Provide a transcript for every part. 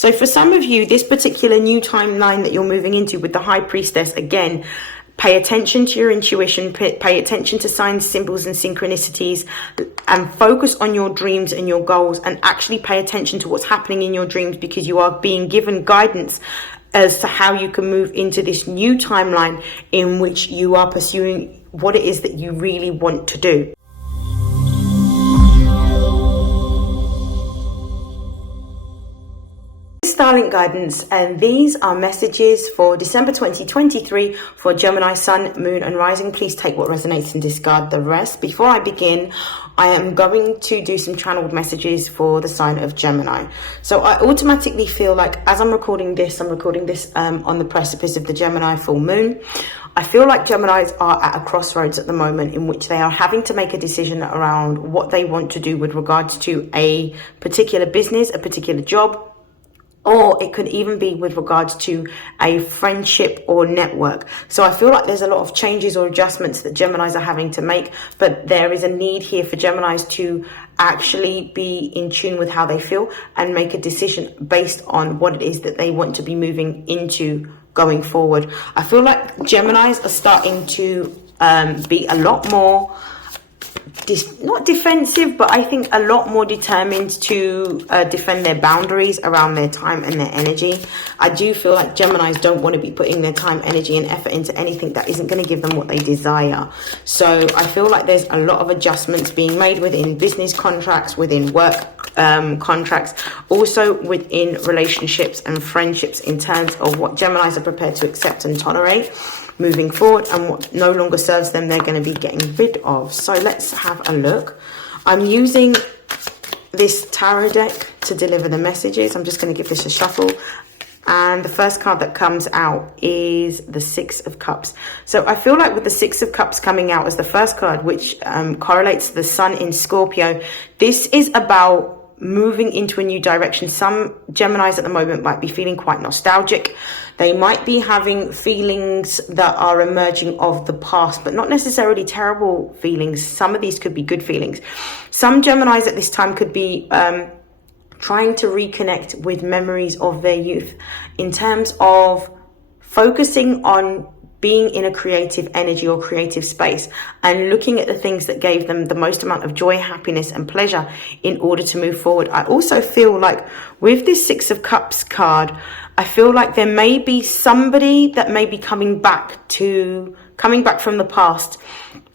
So for some of you, this particular new timeline that you're moving into with the High Priestess, again, pay attention to your intuition, pay attention to signs, symbols, and synchronicities, and focus on your dreams and your goals, and actually pay attention to what's happening in your dreams, because you are being given guidance as to how you can move into this new timeline in which you are pursuing what it is that you really want to do. StarLink guidance, and these are messages for December 2023 for Gemini Sun, Moon and Rising. Please take what resonates and discard the rest. Before I begin, I am going to do some channeled messages for the sign of Gemini. So I automatically feel like, as I'm recording this on the precipice of the Gemini full moon. I feel like Geminis are at a crossroads at the moment in which they are having to make a decision around what they want to do with regards to a particular business, a particular job, or it could even be with regards to a friendship or network. So I feel like there's a lot of changes or adjustments that Geminis are having to make, but there is a need here for Geminis to actually be in tune with how they feel and make a decision based on what it is that they want to be moving into going forward. I feel like Geminis are starting to be a lot more not defensive, but I think a lot more determined to defend their boundaries around their time and their energy. I do feel like Geminis don't want to be putting their time, energy and effort into anything that isn't going to give them what they desire. So I feel like there's a lot of adjustments being made within business contracts, within work contracts, also within relationships and friendships, in terms of what Geminis are prepared to accept and tolerate moving forward, and what no longer serves them they're going to be getting rid of. So let's have a look. I'm using this tarot deck to deliver the messages. I'm just going to give this a shuffle, and the first card that comes out is the Six of Cups. So I feel like with the Six of Cups coming out as the first card, which correlates to the Sun in Scorpio, this is about moving into a new direction. Some Geminis at the moment might be feeling quite nostalgic. They might be having feelings that are emerging of the past, but not necessarily terrible feelings. Some of these could be good feelings. Some Geminis at this time could be trying to reconnect with memories of their youth, in terms of focusing on being in a creative energy or creative space and looking at the things that gave them the most amount of joy, happiness and pleasure in order to move forward. I also feel like with this Six of Cups card, I feel like there may be somebody that may be coming back from the past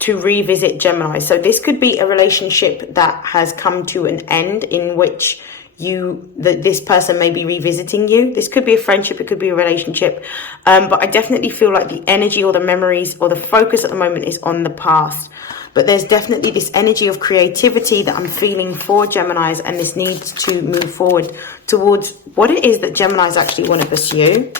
to revisit Gemini. So this could be a relationship that has come to an end, in which this person may be revisiting you. This could be a friendship, it could be a relationship, but I definitely feel like the energy or the memories or the focus at the moment is on the past. But there's definitely this energy of creativity that I'm feeling for Geminis, and this needs to move forward towards what it is that Geminis actually want to pursue.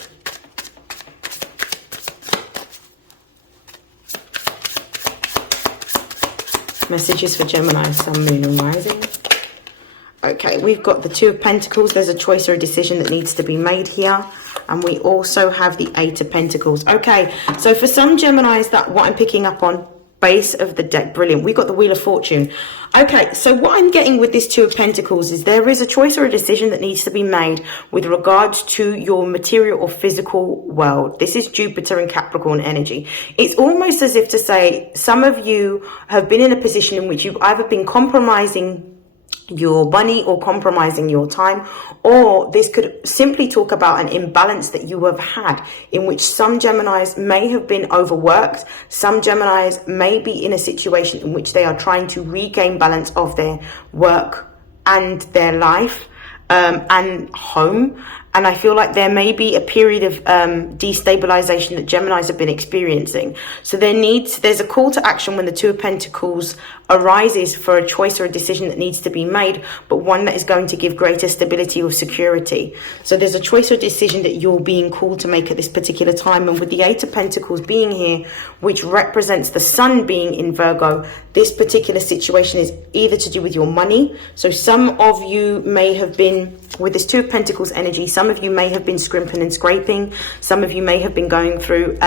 Messages for Gemini, Sun, Moon and Rising. Okay, we've got the Two of Pentacles. There's a choice or a decision that needs to be made here. And we also have the Eight of Pentacles. Okay, so for some Geminis, that what I'm picking up on, base of the deck, brilliant. We've got the Wheel of Fortune. Okay, so what I'm getting with this Two of Pentacles is there is a choice or a decision that needs to be made with regards to your material or physical world. This is Jupiter and Capricorn energy. It's almost as if to say, some of you have been in a position in which you've either been compromising your money or compromising your time, or this could simply talk about an imbalance that you have had, in which some Geminis may have been overworked. Some Geminis may be in a situation in which they are trying to regain balance of their work and their life and home. And I feel like there may be a period of destabilization that Geminis have been experiencing. So there's a call to action when the Two of Pentacles arises for a choice or a decision that needs to be made, but one that is going to give greater stability or security. So there's a choice or decision that you're being called to make at this particular time. And with the Eight of Pentacles being here, which represents the Sun being in Virgo, this particular situation is either to do with your money. So some of you may have been, with this Two of Pentacles energy, some of you may have been scrimping and scraping. Some of you may have been going through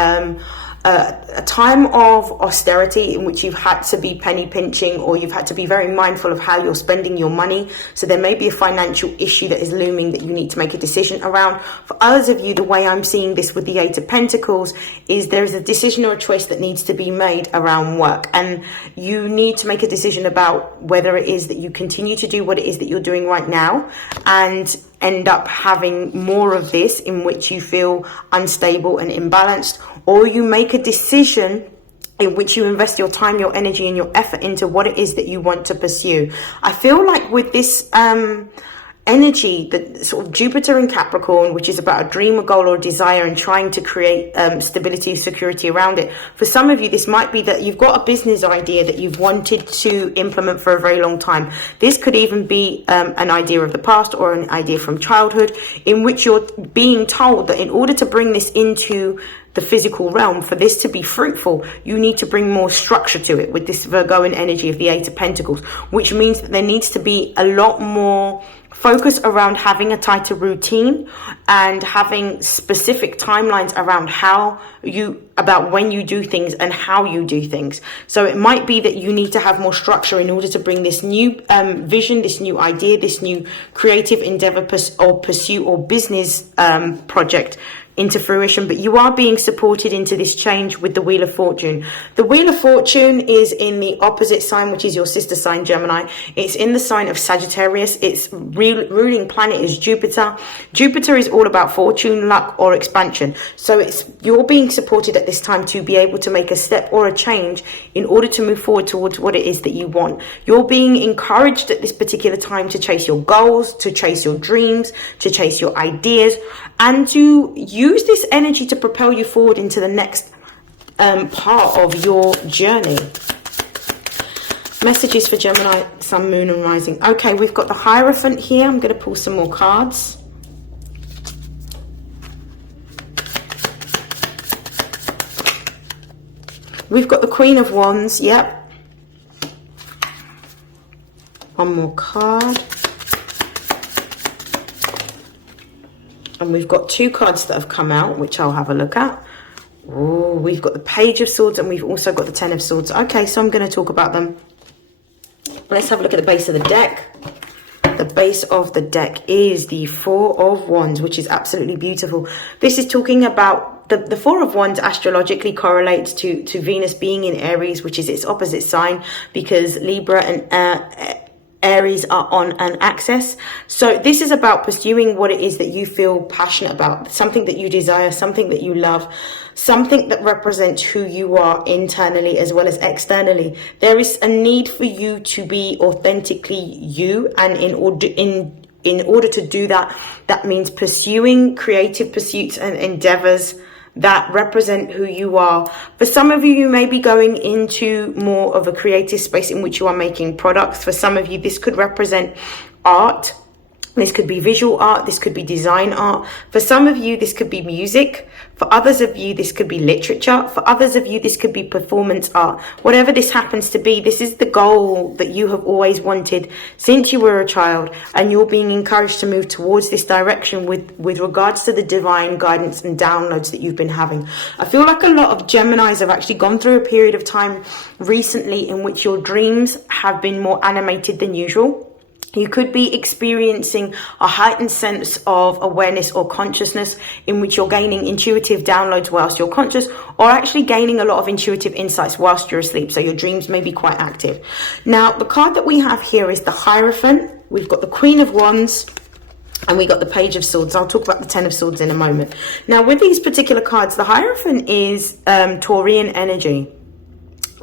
a time of austerity in which you've had to be penny pinching, or you've had to be very mindful of how you're spending your money. So there may be a financial issue that is looming that you need to make a decision around. For others of you, the way I'm seeing this with the Eight of Pentacles is there's a decision or a choice that needs to be made around work, and you need to make a decision about whether it is that you continue to do what it is that you're doing right now and end up having more of this in which you feel unstable and imbalanced, or you make a decision in which you invest your time, your energy, and your effort into what it is that you want to pursue. I feel like with this energy, that sort of Jupiter in Capricorn, which is about a dream, a goal, or a desire, and trying to create stability, security around it. For some of you, this might be that you've got a business idea that you've wanted to implement for a very long time. This could even be an idea of the past or an idea from childhood, in which you're being told that in order to bring this into the physical realm, for this to be fruitful, you need to bring more structure to it with this Virgoan energy of the Eight of Pentacles, which means that there needs to be a lot more focus around having a tighter routine and having specific timelines around about when you do things and how you do things. So it might be that you need to have more structure in order to bring this new vision, this new idea, this new creative endeavor or pursuit or business project into fruition. But you are being supported into this change with the Wheel of Fortune. The Wheel of Fortune is in the opposite sign, which is your sister sign, Gemini. It's in the sign of Sagittarius. Its ruling planet is Jupiter. Jupiter is all about fortune, luck, or expansion. So you're being supported at this time to be able to make a step or a change in order to move forward towards what it is that you want. You're being encouraged at this particular time to chase your goals, to chase your dreams, to chase your ideas, and to use this energy to propel you forward into the next part of your journey. Messages for Gemini, Sun, Moon, and Rising. Okay, we've got the Hierophant here. I'm going to pull some more cards. We've got the Queen of Wands. Yep. One more card. And we've got two cards that have come out, which I'll have a look at. Oh, we've got the Page of Swords and we've also got the Ten of Swords. Okay, so I'm going to talk about them. Let's have a look at the base of the deck. The base of the deck is the Four of Wands, which is absolutely beautiful. This is talking about the Four of Wands astrologically correlates to Venus being in Aries, which is its opposite sign, because Libra and Aries are on an axis. So this is about pursuing what it is that you feel passionate about, something that you desire, something that you love, something that represents who you are internally as well as externally. There is a need for you to be authentically you, and in order to do that, that means pursuing creative pursuits and endeavors that represent who you are. For some of you, you may be going into more of a creative space in which you are making products. For some of you, this could represent art. This could be visual art. This could be design art. For some of you, this could be music. For others of you, this could be literature. For others of you, this could be performance art. Whatever this happens to be, this is the goal that you have always wanted since you were a child, and you're being encouraged to move towards this direction with regards to the divine guidance and downloads that you've been having. I feel like a lot of Geminis have actually gone through a period of time recently in which your dreams have been more animated than usual. You could be experiencing a heightened sense of awareness or consciousness in which you're gaining intuitive downloads whilst you're conscious, or actually gaining a lot of intuitive insights whilst you're asleep. So your dreams may be quite active. Now, the card that we have here is the Hierophant. We've got the Queen of Wands and we got the Page of Swords. I'll talk about the Ten of Swords in a moment. Now, with these particular cards, the Hierophant is Taurian energy.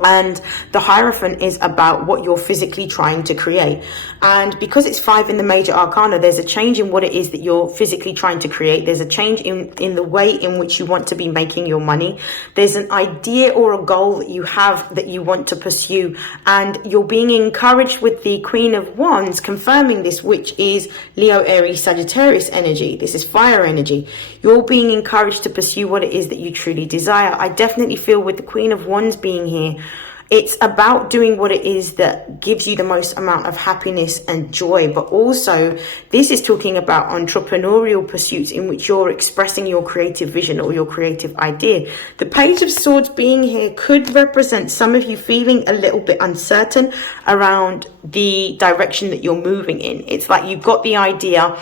And the Hierophant is about what you're physically trying to create. And because it's 5 in the major arcana, there's a change in what it is that you're physically trying to create. There's a change in the way in which you want to be making your money. There's an idea or a goal that you have that you want to pursue. And you're being encouraged with the Queen of Wands confirming this, which is Leo, Aries, Sagittarius energy. This is fire energy. You're being encouraged to pursue what it is that you truly desire. I definitely feel with the Queen of Wands being here, It's about doing what it is that gives you the most amount of happiness and joy. But also, this is talking about entrepreneurial pursuits in which you're expressing your creative vision or your creative idea. The Page of Swords being here could represent some of you feeling a little bit uncertain around the direction that you're moving in. It's like you've got the idea,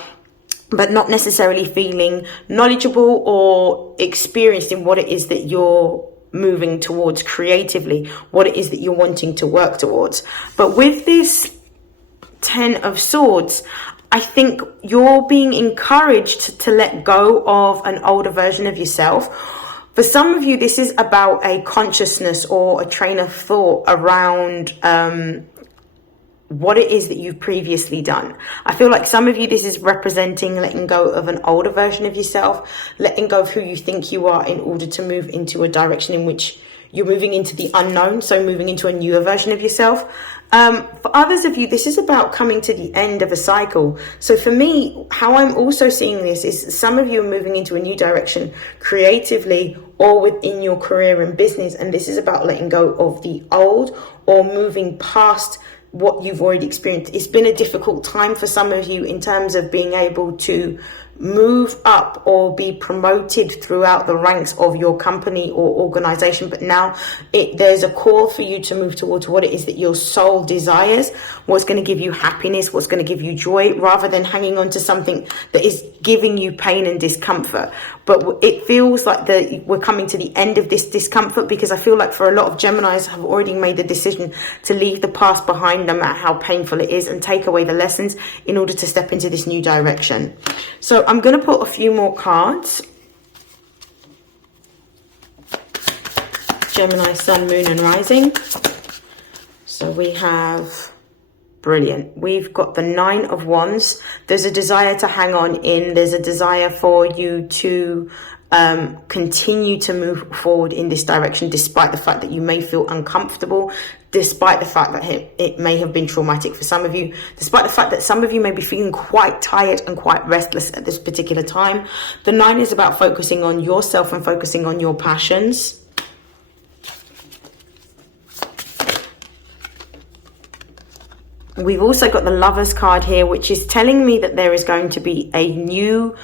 but not necessarily feeling knowledgeable or experienced in what it is that you're moving towards creatively, what it is that you're wanting to work towards. But with this 10 of Swords, I think you're being encouraged to let go of an older version of yourself. For some of you, this is about a consciousness or a train of thought around what it is that you've previously done. I feel like some of you, this is representing letting go of an older version of yourself, letting go of who you think you are in order to move into a direction in which you're moving into the unknown, so moving into a newer version of yourself. For others of you, this is about coming to the end of a cycle. So for me, how I'm also seeing this is some of you are moving into a new direction creatively or within your career and business, and this is about letting go of the old or moving past what you've already experienced. It's been a difficult time for some of you in terms of being able to move up or be promoted throughout the ranks of your company or organization, but now there's a call for you to move towards what it is that your soul desires, what's going to give you happiness, what's going to give you joy, rather than hanging on to something that is giving you pain and discomfort. But it feels like we're coming to the end of this discomfort, because I feel like for a lot of Geminis have already made the decision to leave the past behind, no matter how painful it is, and take away the lessons in order to step into this new direction. So I'm going to put a few more cards. Gemini, Sun, Moon and Rising. So we have, brilliant. We've got the 9 of Wands. There's a desire to hang on in. There's a desire for you to continue to move forward in this direction, despite the fact that you may feel uncomfortable, despite the fact that it may have been traumatic for some of you, despite the fact that some of you may be feeling quite tired and quite restless at this particular time. The 9 is about focusing on yourself and focusing on your passions. We've also got the Lovers card here, which is telling me that there is going to be a new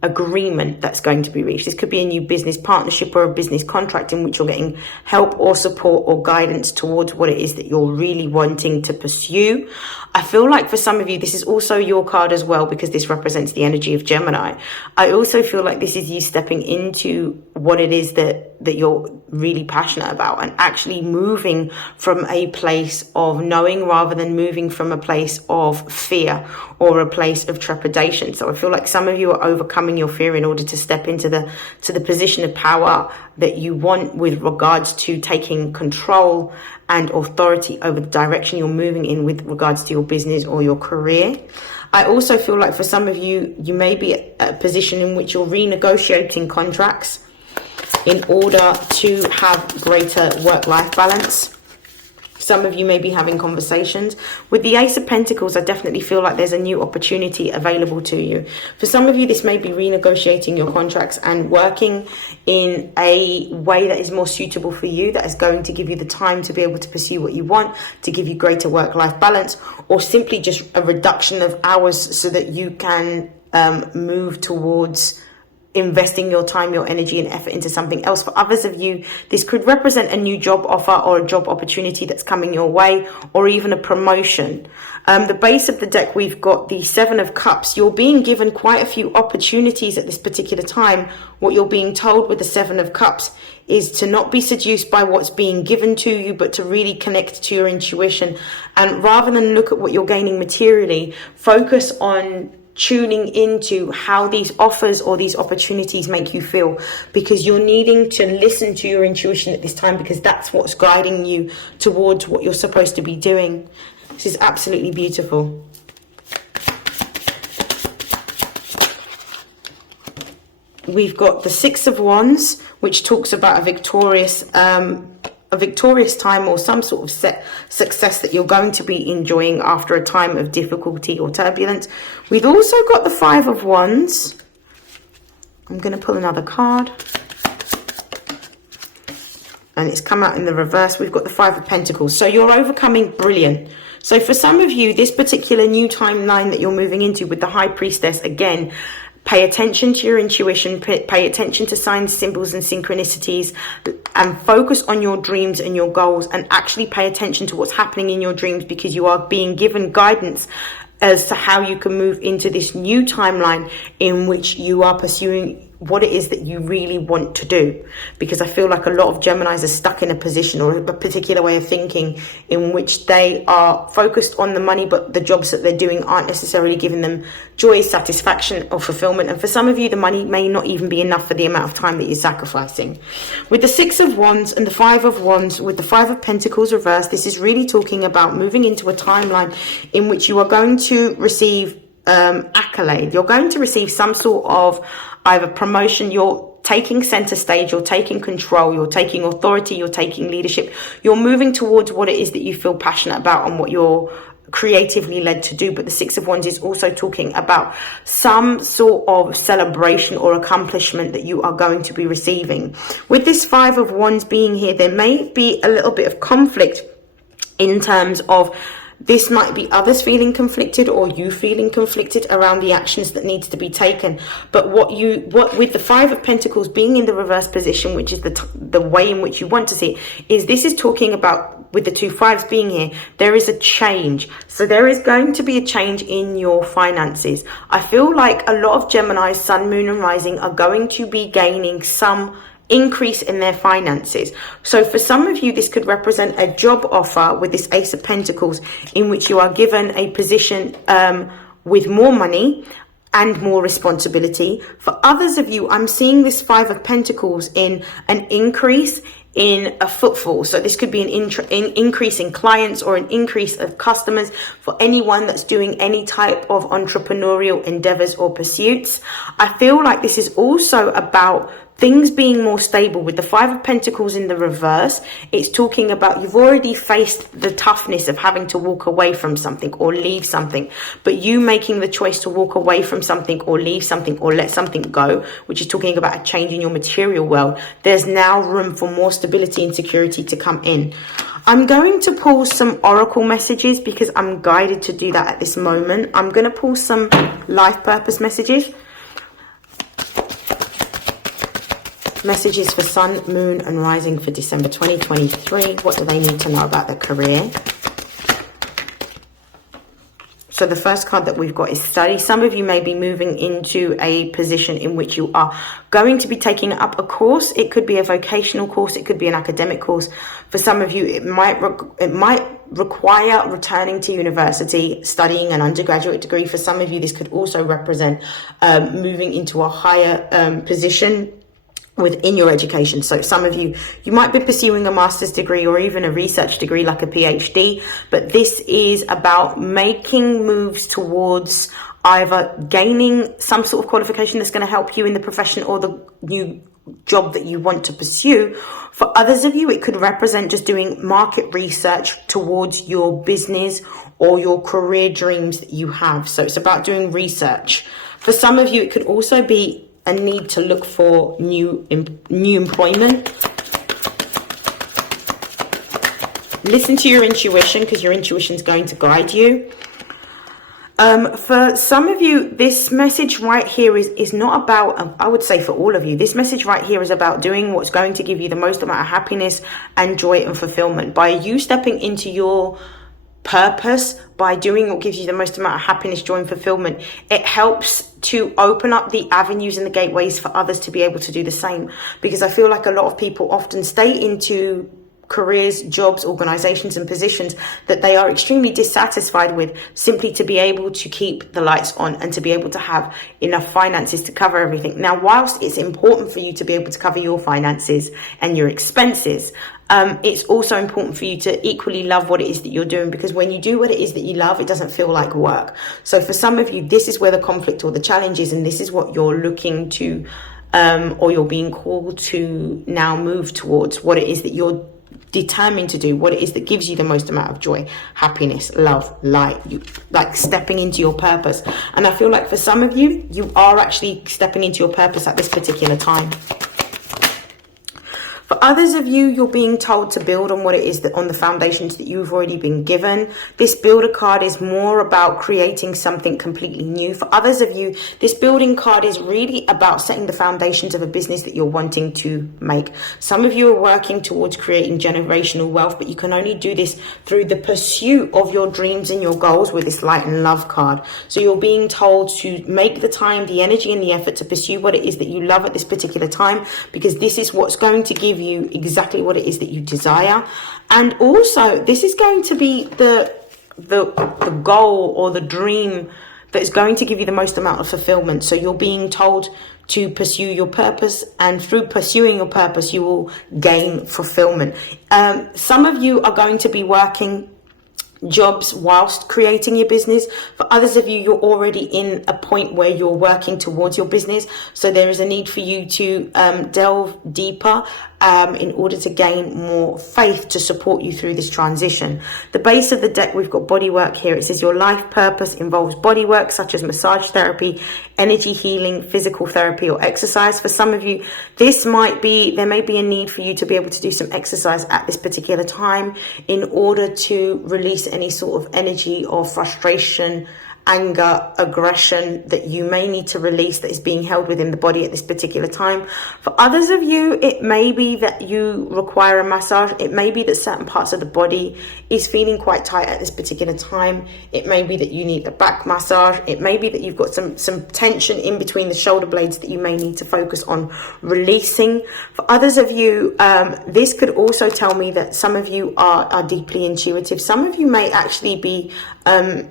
agreement that's going to be reached. This could be a new business partnership or a business contract in which you're getting help or support or guidance towards what it is that you're really wanting to pursue. I feel like for some of you, this is also your card as well, because this represents the energy of Gemini. I also feel like this is you stepping into what it is that you're really passionate about, and actually moving from a place of knowing rather than moving from a place of fear or a place of trepidation. So I feel like some of you are overcoming your fear in order to step into the position of power that you want with regards to taking control and authority over the direction you're moving in with regards to your business or your career. I also feel like for some of you, you may be at a position in which you're renegotiating contracts in order to have greater work-life balance. Some of you may be having conversations. With the Ace of Pentacles, I definitely feel like there's a new opportunity available to you. For some of you, this may be renegotiating your contracts and working in a way that is more suitable for you, that is going to give you the time to be able to pursue what you want, to give you greater work-life balance, or simply just a reduction of hours so that you can move towards investing your time, your energy and effort into something else. For others of you, this could represent a new job offer or a job opportunity that's coming your way, or even a promotion. The base of the deck, we've got the 7 of Cups. You're being given quite a few opportunities at this particular time. What you're being told with the 7 of Cups is to not be seduced by what's being given to you, but to really connect to your intuition. And rather than look at what you're gaining materially, focus on tuning into how these offers or these opportunities make you feel, because you're needing to listen to your intuition at this time, because that's what's guiding you towards what you're supposed to be doing. This is absolutely beautiful. We've got the 6 of Wands, which talks about a victorious time or some sort of success that you're going to be enjoying after a time of difficulty or turbulence. We've also got the 5 of Wands. I'm going to pull another card. and it's come out in the reverse. We've got the Five of Pentacles. So you're overcoming. Brilliant. So for some of you, this particular new timeline that you're moving into with the High Priestess, again, pay attention to your intuition, pay attention to signs, symbols, and synchronicities, and focus on your dreams and your goals, and actually pay attention to what's happening in your dreams, because you are being given guidance as to how you can move into this new timeline in which you are pursuing what it is that you really want to do. Because I feel like a lot of Geminis are stuck in a position or a particular way of thinking in which they are focused on the money, but the jobs that they're doing aren't necessarily giving them joy, satisfaction, or fulfillment. And for some of you, the money may not even be enough for the amount of time that you're sacrificing. With the Six of Wands and the Five of Wands, with the Five of Pentacles reversed, this is really talking about moving into a timeline in which you are going to receive accolade. You're going to receive some sort of either promotion. You're taking center stage, you're taking control, you're taking authority, you're taking leadership. You're moving towards what it is that you feel passionate about and what you're creatively led to do. But the Six of Wands is also talking about some sort of celebration or accomplishment that you are going to be receiving. With this Five of Wands being here, there may be a little bit of conflict in terms of this might be others feeling conflicted or you feeling conflicted around the actions that needs to be taken. But what with the Five of Pentacles being in the reverse position, which is the way in which you want to see it, is this is talking about, with the two fives being here, there is a change. So there is going to be a change in your finances. I feel like a lot of Gemini, Sun, Moon and Rising are going to be gaining some increase in their finances. So for some of you, this could represent a job offer with this Ace of Pentacles in which you are given a position with more money and more responsibility. For others of you, I'm seeing this Five of Pentacles in an increase in a footfall. So this could be an increase in clients or an increase of customers for anyone that's doing any type of entrepreneurial endeavors or pursuits. I feel like this is also about things being more stable. With the Five of Pentacles in the reverse, it's talking about you've already faced the toughness of having to walk away from something or leave something, but you making the choice to walk away from something or leave something or let something go, which is talking about a change in your material world. There's now room for more stability and security to come in. I'm going to pull some oracle messages because I'm guided to do that at this moment. I'm going to pull some life purpose messages. Messages for Sun, Moon and Rising for December 2023. What do they need to know about their career? So the first card that we've got is study. Some of you may be moving into a position in which you are going to be taking up a course. It could be a vocational course. It could be an academic course. For some of you, it might require returning to university, studying an undergraduate degree. For some of you, this could also represent moving into a higher position within your education. So some of you might be pursuing a master's degree or even a research degree like a PhD, but this is about making moves towards either gaining some sort of qualification that's going to help you in the profession or the new job that you want to pursue. For others of you, it could represent just doing market research towards your business or your career dreams that you have. So it's about doing research. For some of you, it could also be a need to look for new employment. Listen to your intuition because your intuition is going to guide you. For some of you, this message right here is not about, I would say for all of you, this message right here is about doing what's going to give you the most amount of happiness and joy and fulfillment. By you stepping into your purpose, by doing what gives you the most amount of happiness, joy and fulfillment, it helps to open up the avenues and the gateways for others to be able to do the same. Because I feel like a lot of people often stay into careers, jobs, organizations and positions that they are extremely dissatisfied with, simply to be able to keep the lights on and to be able to have enough finances to cover everything. Now, whilst it's important for you to be able to cover your finances and your expenses, it's also important for you to equally love what it is that you're doing, because when you do what it is that you love, it doesn't feel like work. So for some of you, this is where the conflict or the challenge is, and this is what you're looking to, or you're being called to now move towards, what it is that you're determined to do, what it is that gives you the most amount of joy, happiness, love, light, you like stepping into your purpose. And I feel like for some of you, you are actually stepping into your purpose at this particular time. For For others of you, you're being told to build on what it is that on the foundations that you've already been given. This builder card is more about creating something completely new. For others of you, this building card is really about setting the foundations of a business that you're wanting to make. Some of you are working towards creating generational wealth, but you can only do this through the pursuit of your dreams and your goals with this light and love card. So you're being told to make the time, the energy and the effort to pursue what it is that you love at this particular time, because this is what's going to give you exactly what it is that you desire. And also this is going to be the goal or the dream that is going to give you the most amount of fulfillment. So you're being told to pursue your purpose, and through pursuing your purpose you will gain fulfillment. Some of you are going to be working jobs whilst creating your business. For others of you, you're already in a point where you're working towards your business, so there is a need for you to delve deeper in order to gain more faith to support you through this transition. The base of the deck, we've got body work here. It says your life purpose involves body work such as massage therapy, energy healing, physical therapy or exercise. For some of you, there may be a need for you to be able to do some exercise at this particular time in order to release any sort of energy or frustration, anger, aggression that you may need to release that is being held within the body at this particular time. For others of you, it may be that you require a massage. It may be that certain parts of the body is feeling quite tight at this particular time. It may be that you need a back massage. It may be that you've got some tension in between the shoulder blades that you may need to focus on releasing. For others of you, this could also tell me that some of you are deeply intuitive. Some of you may actually be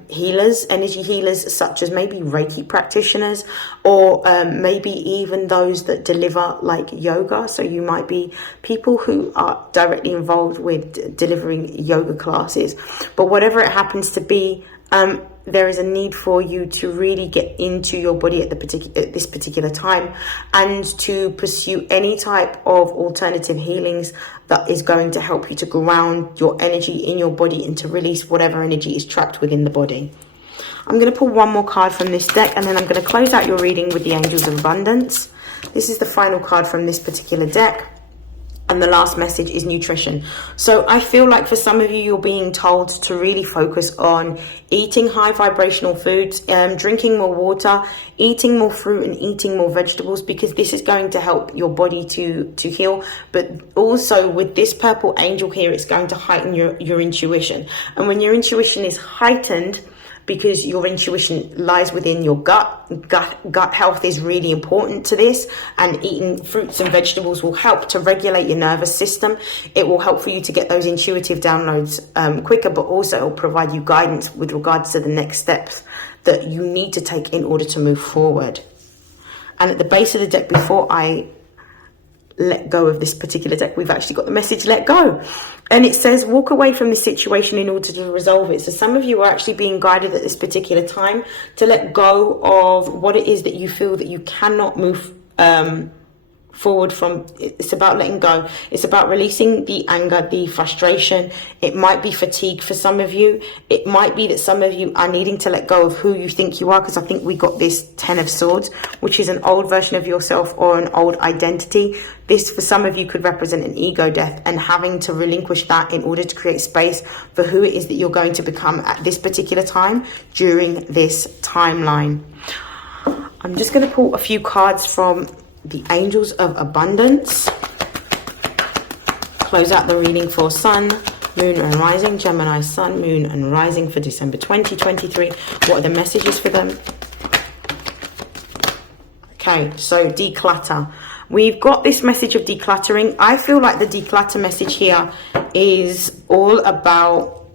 healers, energy healers, such as maybe Reiki practitioners, or maybe even those that deliver like yoga. So you might be people who are directly involved with delivering yoga classes. But whatever it happens to be, there is a need for you to really get into your body at this particular time, and to pursue any type of alternative healings that is going to help you to ground your energy in your body and to release whatever energy is trapped within the body. I'm going to pull one more card from this deck, and then I'm going to close out your reading with the Angels of Abundance. This is the final card from this particular deck. And the last message is nutrition. So I feel like for some of you, you're being told to really focus on eating high vibrational foods, drinking more water, eating more fruit and eating more vegetables, because this is going to help your body to heal. But also with this purple angel here, it's going to heighten your intuition. And when your intuition is heightened, because your intuition lies within your gut health is really important to this, and eating fruits and vegetables will help to regulate your nervous system. It will help for you to get those intuitive downloads quicker, but also it will provide you guidance with regards to the next steps that you need to take in order to move forward. And at the base of the deck, before I let go of this particular deck, we've actually got the message let go, and it says walk away from the situation in order to resolve it. So some of you are actually being guided at this particular time to let go of what it is that you feel that you cannot move forward from. It's about letting go. It's about releasing the anger, the frustration. It might be fatigue for some of you. It might be that some of you are needing to let go of who you think you are, because I think we got this 10 of Swords, which is an old version of yourself or an old identity. This for some of you could represent an ego death, and having to relinquish that in order to create space for who it is that you're going to become at this particular time during this timeline. I'm just going to pull a few cards from the Angels of Abundance. Close out the reading for Sun, Moon and Rising, Gemini Sun, Moon and Rising for December 2023. What are the messages for them? Okay, so declutter. We've got this message of decluttering. I feel like the declutter message here is all about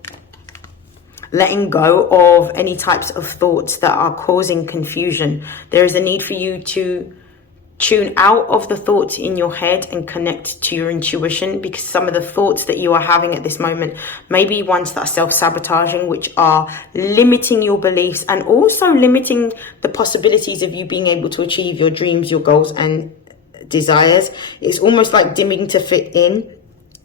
letting go of any types of thoughts that are causing confusion. There is a need for you to tune out of the thoughts in your head and connect to your intuition, because some of the thoughts that you are having at this moment may be ones that are self-sabotaging, which are limiting your beliefs and also limiting the possibilities of you being able to achieve your dreams, your goals and desires. It's almost like dimming to fit in.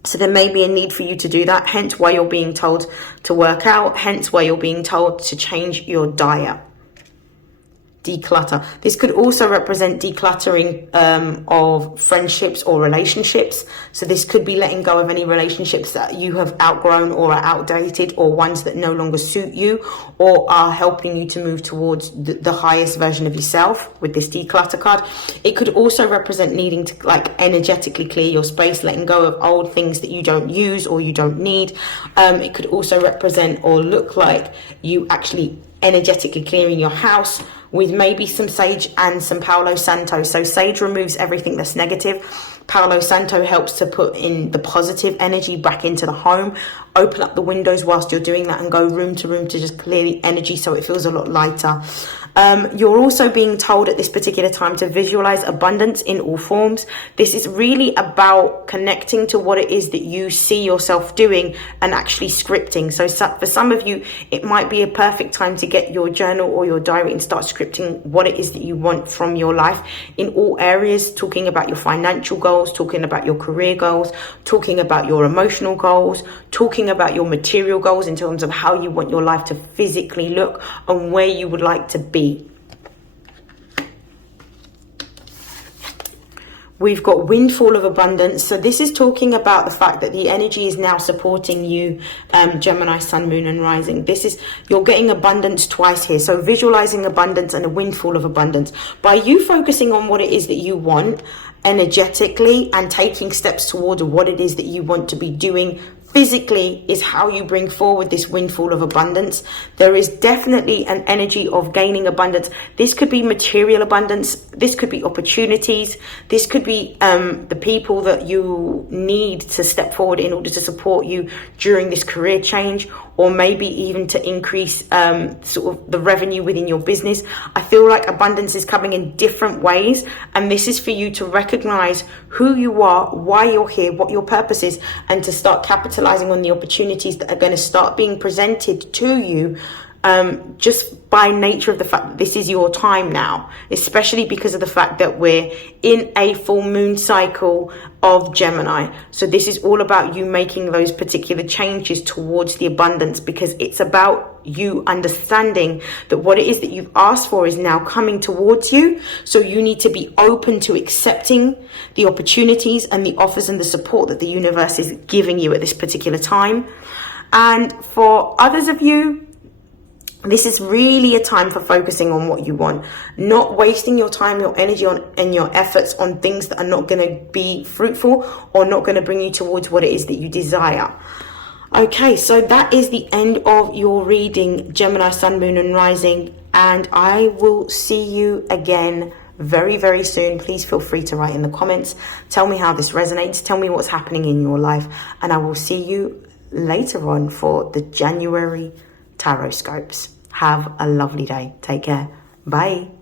So there may be a need for you to do that, hence why you're being told to work out, hence why you're being told to change your diet. declutter. This could also represent decluttering of friendships or relationships. So this could be letting go of any relationships that you have outgrown or are outdated, or ones that no longer suit you or are helping you to move towards the highest version of yourself with this declutter card. It could also represent needing to like energetically clear your space, letting go of old things that you don't use or you don't need. It could also represent or look like you actually energetically clearing your house with maybe some sage and some Palo Santo. So sage removes everything that's negative. Palo Santo helps to put in the positive energy back into the home. Open up the windows whilst you're doing that and go room to room to just clear the energy so it feels a lot lighter. You're also being told at this particular time to visualize abundance in all forms. This is really about connecting to what it is that you see yourself doing and actually scripting. So for some of you, it might be a perfect time to get your journal or your diary and start scripting what it is that you want from your life in all areas, talking about your financial goals, talking about your career goals, talking about your emotional goals, talking about your material goals in terms of how you want your life to physically look and where you would like to be. We've got windfall of abundance. So this is talking about the fact that the energy is now supporting you, Gemini, sun, moon and rising. You're getting abundance twice here. So visualizing abundance and a windfall of abundance. By you focusing on what it is that you want energetically and taking steps towards what it is that you want to be doing physically is how you bring forward this windfall of abundance. There is definitely an energy of gaining abundance. This could be material abundance. This could be opportunities. This could be the people that you need to step forward in order to support you during this career change, or maybe even to increase sort of the revenue within your business. I feel like abundance is coming in different ways, and this is for you to recognize who you are, why you're here, what your purpose is, and to start capitalizing on the opportunities that are going to start being presented to you just by nature of the fact that this is your time now, especially because of the fact that we're in a full moon cycle of Gemini. So this is all about you making those particular changes towards the abundance, because it's about you understanding that what it is that you've asked for is now coming towards you. So you need to be open to accepting the opportunities and the offers and the support that the universe is giving you at this particular time. And for others of you, this is really a time for focusing on what you want, not wasting your time, your energy and your efforts on things that are not going to be fruitful or not going to bring you towards what it is that you desire. Okay, so that is the end of your reading, Gemini, sun, moon and rising, and I will see you again very, very soon. Please feel free to write in the comments. Tell me how this resonates. Tell me what's happening in your life, and I will see you later on for the January tarot scopes. Have a lovely day. Take care. Bye.